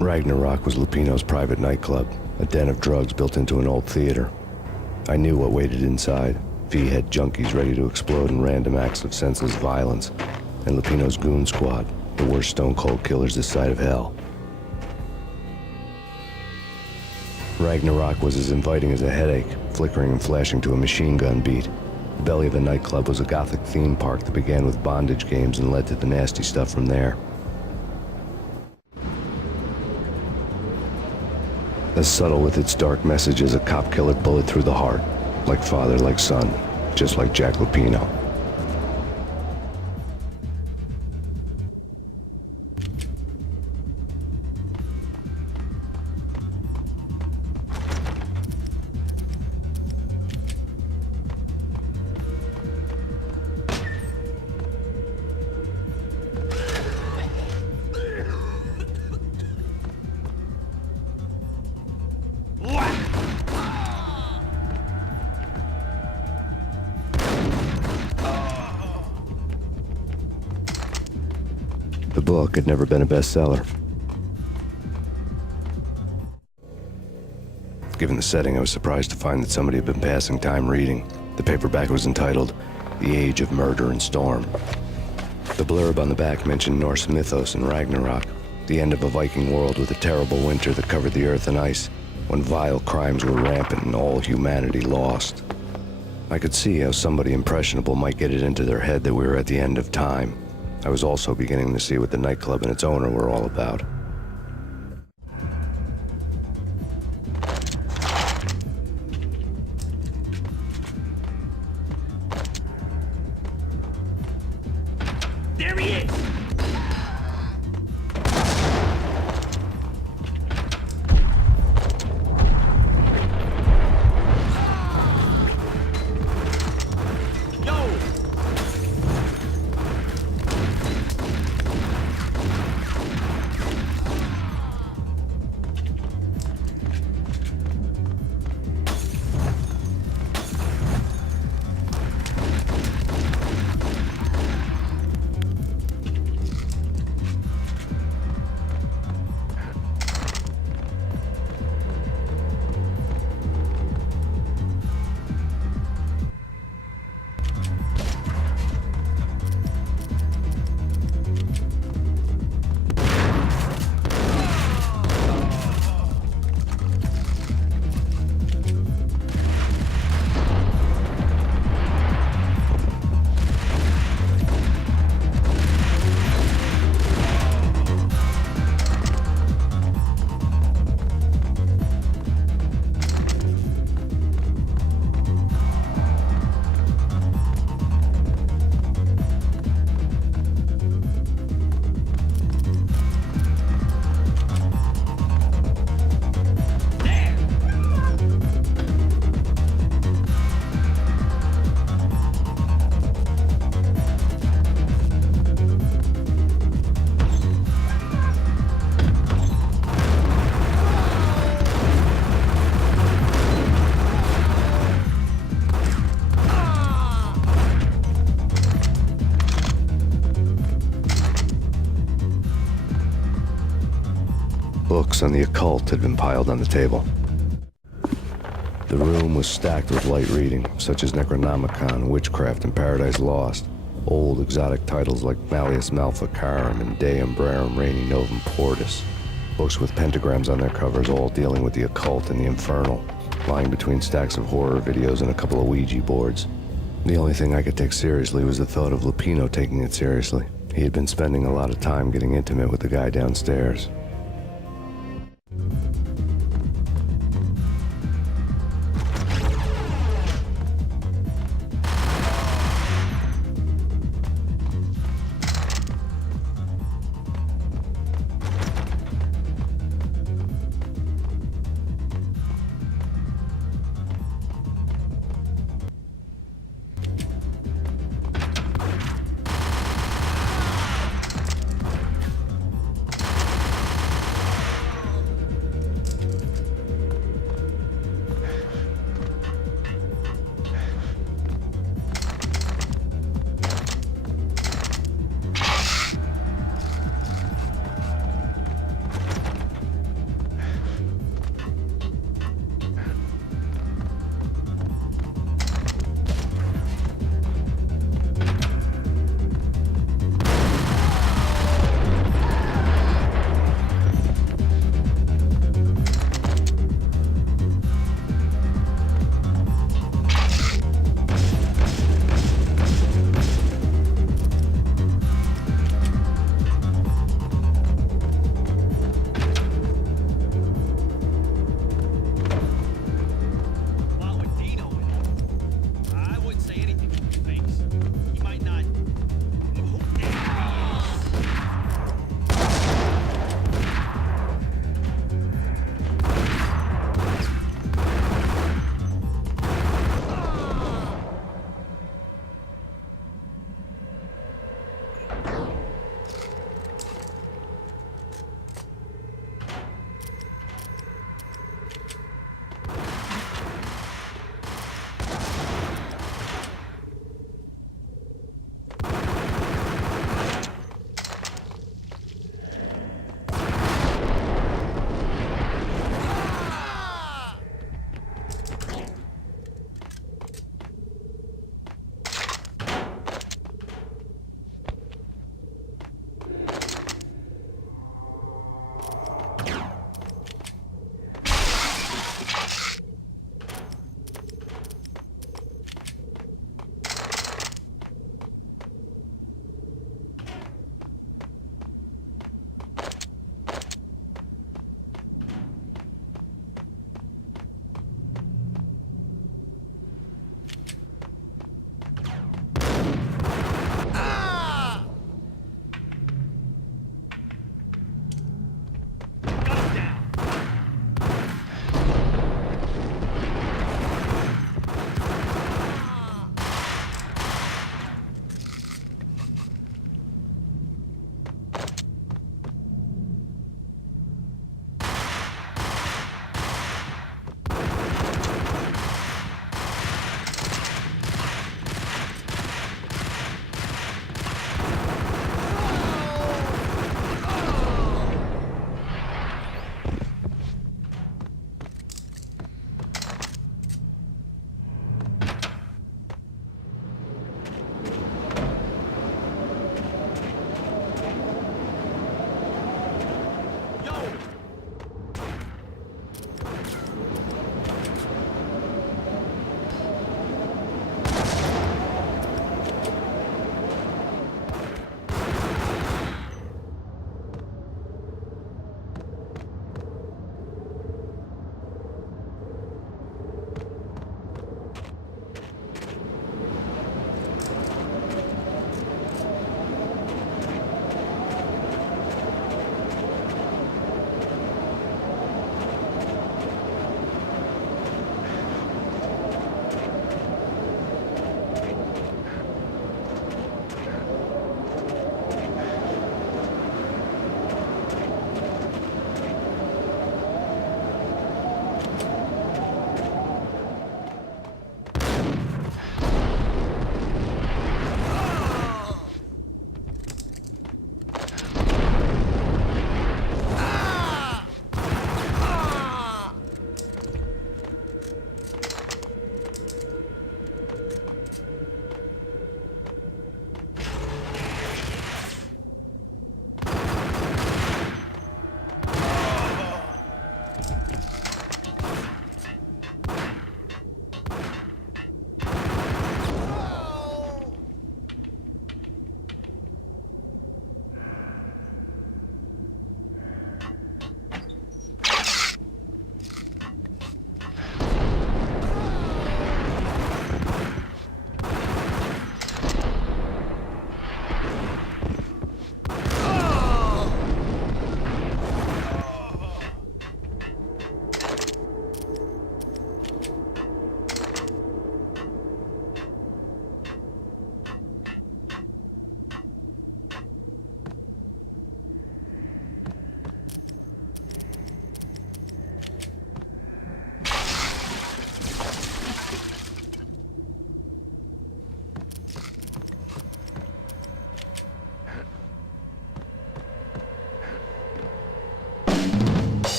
Ragnarok was Lupino's private nightclub, a den of drugs built into an old theater. I knew what waited inside. V-head junkies ready to explode in random acts of senseless violence, and Lupino's goon squad, the worst stone-cold killers this side of hell. Ragnarok was as inviting as a headache, flickering and flashing to a machine gun beat. The belly of the nightclub was a gothic theme park that began with bondage games and led to the nasty stuff from there. As subtle with its dark message as a cop-killer bullet through the heart. Like father, like son, just like Jack Lupino. The book had never been a bestseller. Given the setting, I was surprised to find that somebody had been passing time reading. The paperback was entitled, The Age of Murder and Storm. The blurb on the back mentioned Norse mythos and Ragnarok, the end of a Viking world with a terrible winter that covered the earth in ice, when vile crimes were rampant and all humanity lost. I could see how somebody impressionable might get it into their head that we were at the end of time. I was also beginning to see what the nightclub and its owner were all about. There he is! Books on the occult had been piled on the table. The room was stacked with light reading, such as Necronomicon, Witchcraft, and Paradise Lost. Old exotic titles like Malleus Maleficarum and De Umbrarum Reini Novum Portus. Books with pentagrams on their covers, all dealing with the occult and the infernal, lying between stacks of horror videos and a couple of Ouija boards. The only thing I could take seriously was the thought of Lupino taking it seriously. He had been spending a lot of time getting intimate with the guy downstairs.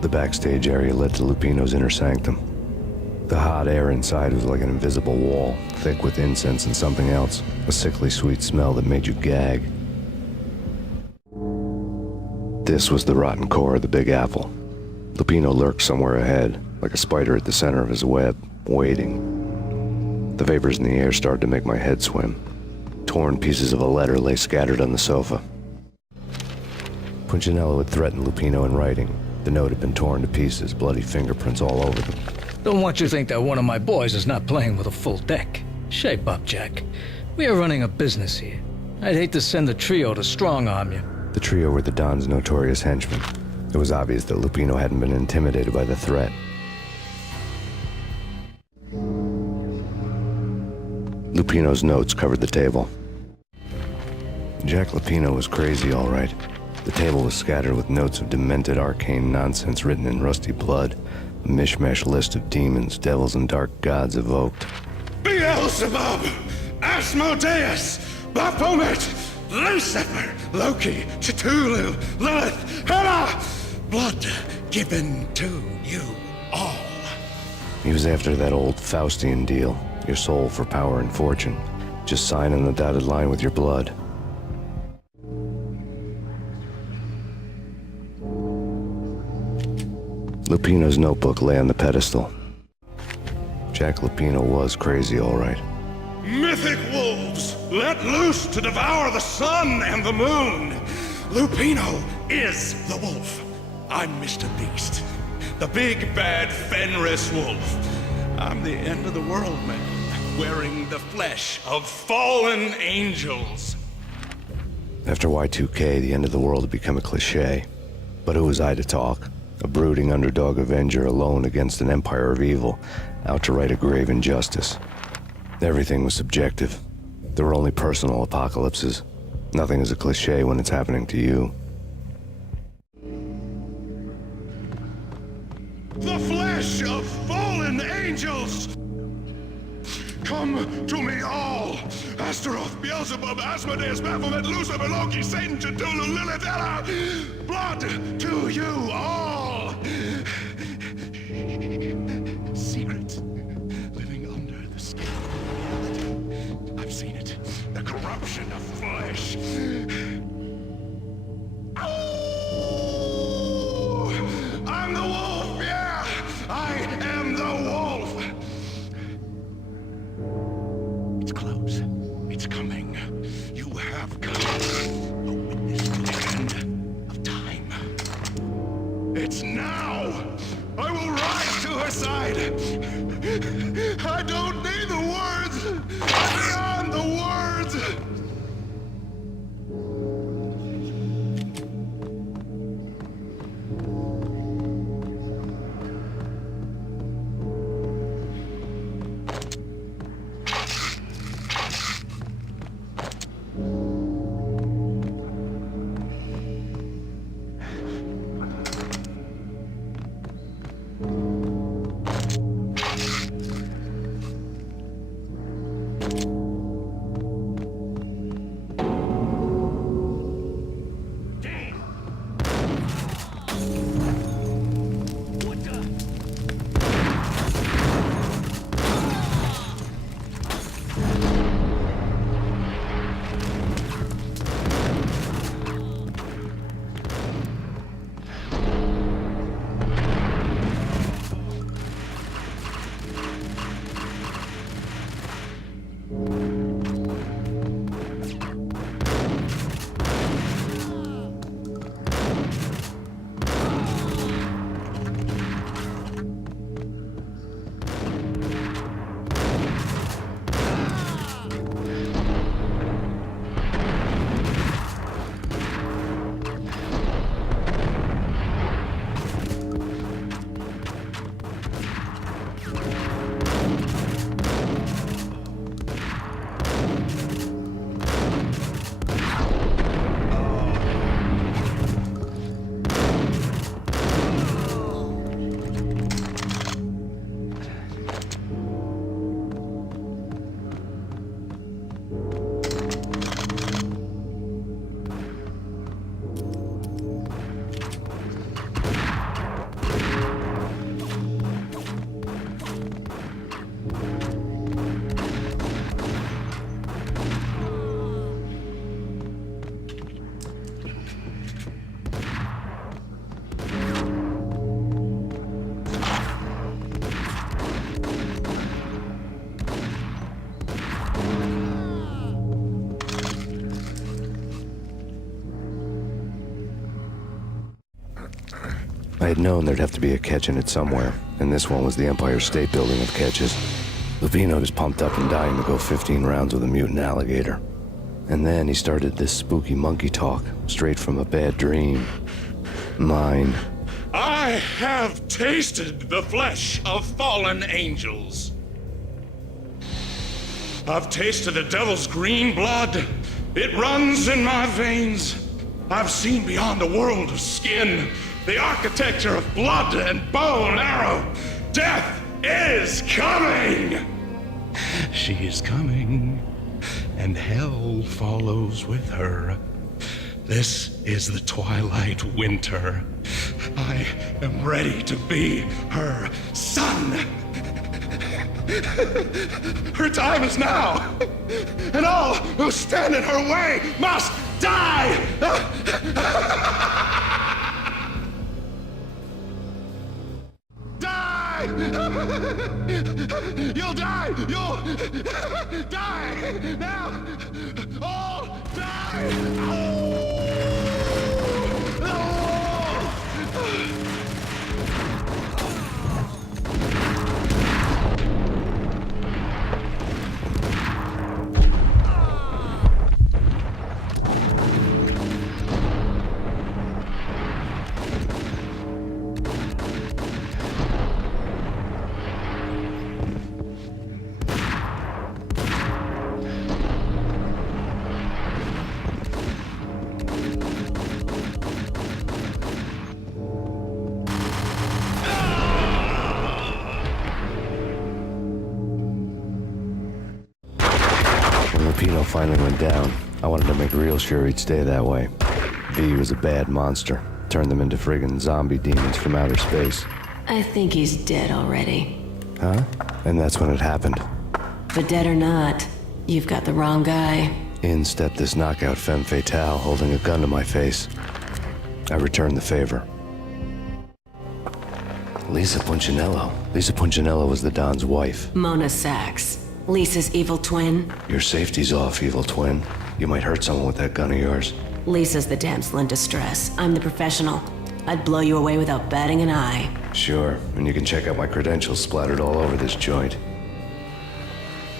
The backstage area led to Lupino's inner sanctum. The hot air inside was like an invisible wall, thick with incense and something else, a sickly sweet smell that made you gag. This was the rotten core of the Big Apple. Lupino lurked somewhere ahead, like a spider at the center of his web, waiting. The vapors in the air started to make my head swim. Torn pieces of a letter lay scattered on the sofa. Punchinello had threatened Lupino in writing. The note had been torn to pieces, bloody fingerprints all over them. Don't want you to think that one of my boys is not playing with a full deck. Shape up, Jack. We are running a business here. I'd hate to send the trio to strong-arm you. The trio were the Don's notorious henchmen. It was obvious that Lupino hadn't been intimidated by the threat. Lupino's notes covered the table. Jack Lupino was crazy, all right. The table was scattered with notes of demented arcane nonsense written in rusty blood, a mishmash list of demons, devils, and dark gods evoked. Beelzebub, Asmodeus, Baphomet, Lucifer, Loki, Cthulhu, Lilith, Hela, blood given to you all. He was after that old Faustian deal, your soul for power and fortune. Just sign on the dotted line with your blood. Lupino's notebook lay on the pedestal. Jack Lupino was crazy, all right. Mythic wolves, let loose to devour the sun and the moon. Lupino is the wolf. I'm Mr. Beast, the big bad Fenris wolf. I'm the end of the world man, wearing the flesh of fallen angels. After Y2K, the end of the world had become a cliché. But who was I to talk? A brooding underdog avenger alone against an empire of evil, out to right a grave injustice. Everything was subjective. There were only personal apocalypses. Nothing is a cliché when it's happening to you. The flesh of fallen angels! Come to me all! Astaroth, Beelzebub, Asmodeus, Baphomet, Lucifer, Loki, Satan, Cthulhu, Lilith, Hela! Blood to you all! Secret, living under the skin of reality. I've seen it. The corruption of flesh. Oh! I'm the wolf, yeah! I am the wolf! It's close. It's coming. You have come. A witness to the end of time. It's now! I will rise to her side! I don't need the words! Beyond the words! had known there'd have to be a catch in it somewhere, and this one was the Empire State Building of catches. Lupino was pumped up and dying to go 15 rounds with a mutant alligator. And then he started this spooky monkey talk, straight from a bad dream. Mine. I have tasted the flesh of fallen angels. I've tasted the devil's green blood. It runs in my veins. I've seen beyond a world of skin, the architecture of blood and bow and arrow. Death is coming! She is coming, and hell follows with her. This is the twilight winter. I am ready to be her son. Her time is now, and all who stand in her way must die! Die! You'll die! You'll die! Now! All die! Lupino finally went down. I wanted to make real sure he'd stay that way. V was a bad monster. Turned them into friggin' zombie demons from outer space. I think he's dead already. Huh? And that's when it happened. But dead or not, you've got the wrong guy. In stepped this knockout femme fatale holding a gun to my face. I returned the favor. Lisa Punchinello. Lisa Punchinello was the Don's wife. Mona Sachs. Lisa's evil twin. Your safety's off, evil twin. You might hurt someone with that gun of yours. Lisa's the damsel in distress. I'm the professional. I'd blow you away without batting an eye. Sure, and you can check out my credentials splattered all over this joint.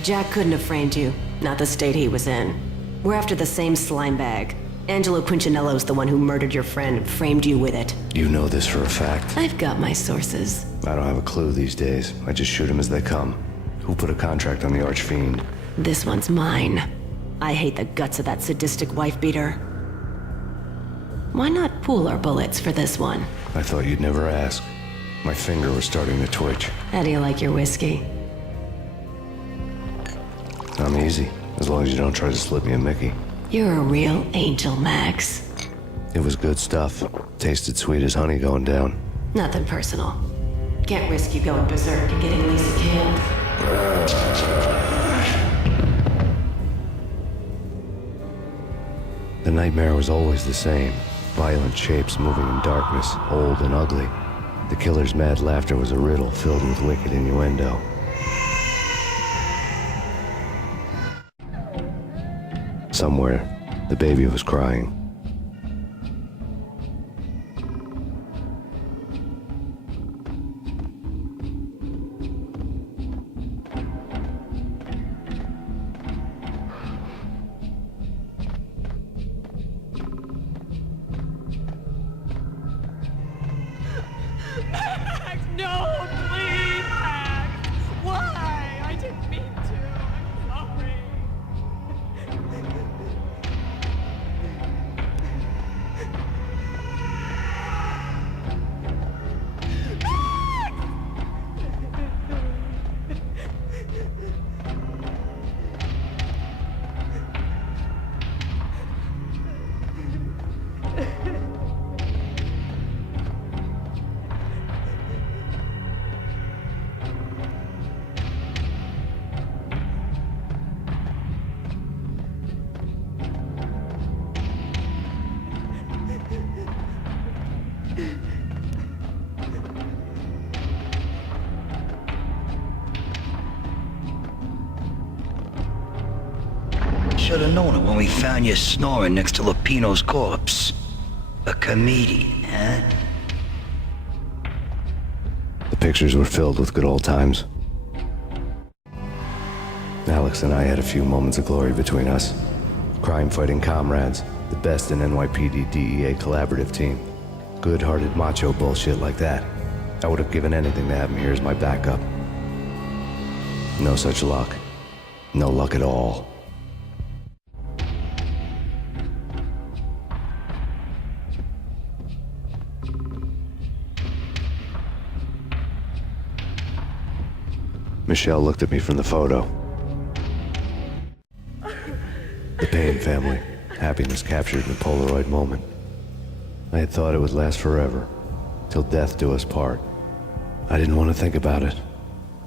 Jack couldn't have framed you. Not the state he was in. We're after the same slime bag. Angelo Punchinello's the one who murdered your friend and framed you with it. You know this for a fact. I've got my sources. I don't have a clue these days. I just shoot them as they come. Who put a contract on the Archfiend? This one's mine. I hate the guts of that sadistic wife-beater. Why not pool our bullets for this one? I thought you'd never ask. My finger was starting to twitch. How do you like your whiskey? I'm easy, as long as you don't try to slip me a Mickey. You're a real angel, Max. It was good stuff. Tasted sweet as honey going down. Nothing personal. Can't risk you going berserk and getting Lisa killed. The nightmare was always the same. Violent shapes moving in darkness, old and ugly. The killer's mad laughter was a riddle filled with wicked innuendo. Somewhere, the baby was crying. Max, no, please, Max. Why? I didn't mean to. I'm sorry. Should have known it when we found you snoring next to Lupino's corpse. A comedian, huh? pictures were filled with good old times. Alex and I had a few moments of glory between us. Crime-fighting comrades, the best in NYPD DEA collaborative team. Good-hearted macho bullshit like that. I would have given anything to have him here as my backup. No such luck. No luck at all. Michelle looked at me from the photo. The Payne family. Happiness captured in a Polaroid moment. I had thought it would last forever, till death do us part. I didn't want to think about it.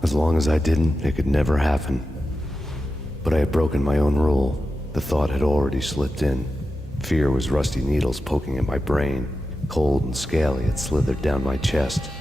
As long as I didn't, it could never happen. But I had broken my own rule. The thought had already slipped in. Fear was rusty needles poking at my brain. Cold and scaly, it slithered down my chest.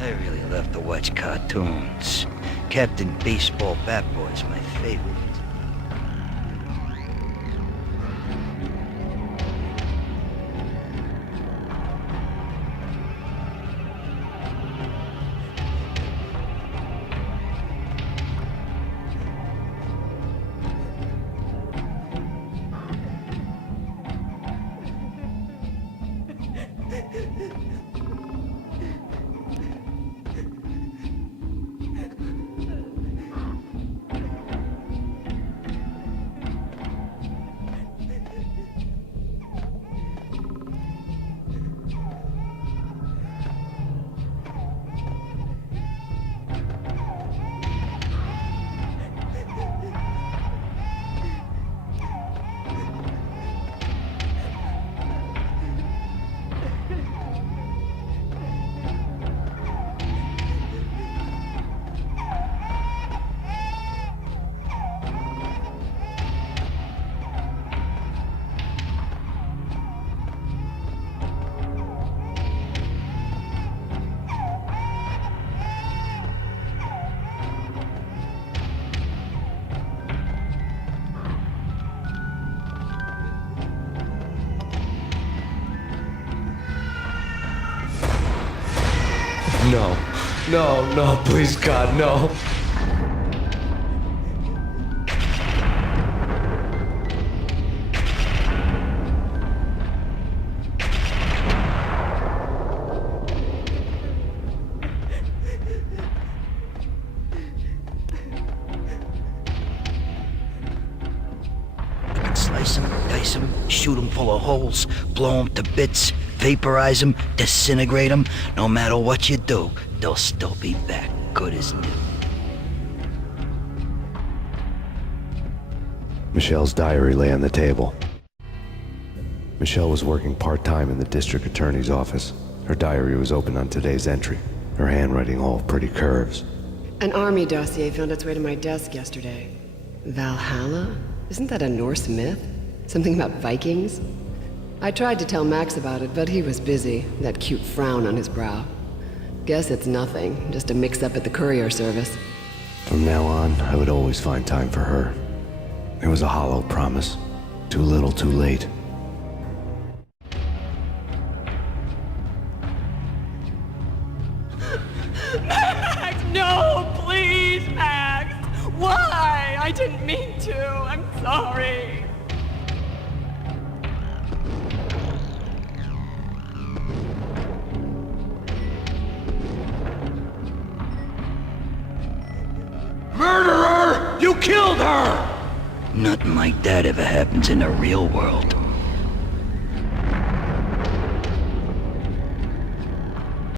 I really love to watch cartoons. Captain Baseball Bat Boy's my favorite. No. No, no, please God, no. Slice them, dice them, shoot them full of holes, blow them to bits, vaporize them, disintegrate them. No matter what you do, they'll still be back, good as new. Michelle's diary lay on the table. Michelle was working part-time in the district attorney's office. Her diary was open on today's entry, her handwriting all pretty curves. An army dossier found its way to my desk yesterday. Valhalla? Isn't that a Norse myth? Something about Vikings? I tried to tell Max about it, but he was busy, that cute frown on his brow. Guess it's nothing, just a mix-up at the courier service. From now on, I would always find time for her. It was a hollow promise. Too little, too late. Max, no, please, Max. Why? I didn't mean to. I'm sorry. Murderer! You killed her! Nothing like that ever happens in the real world.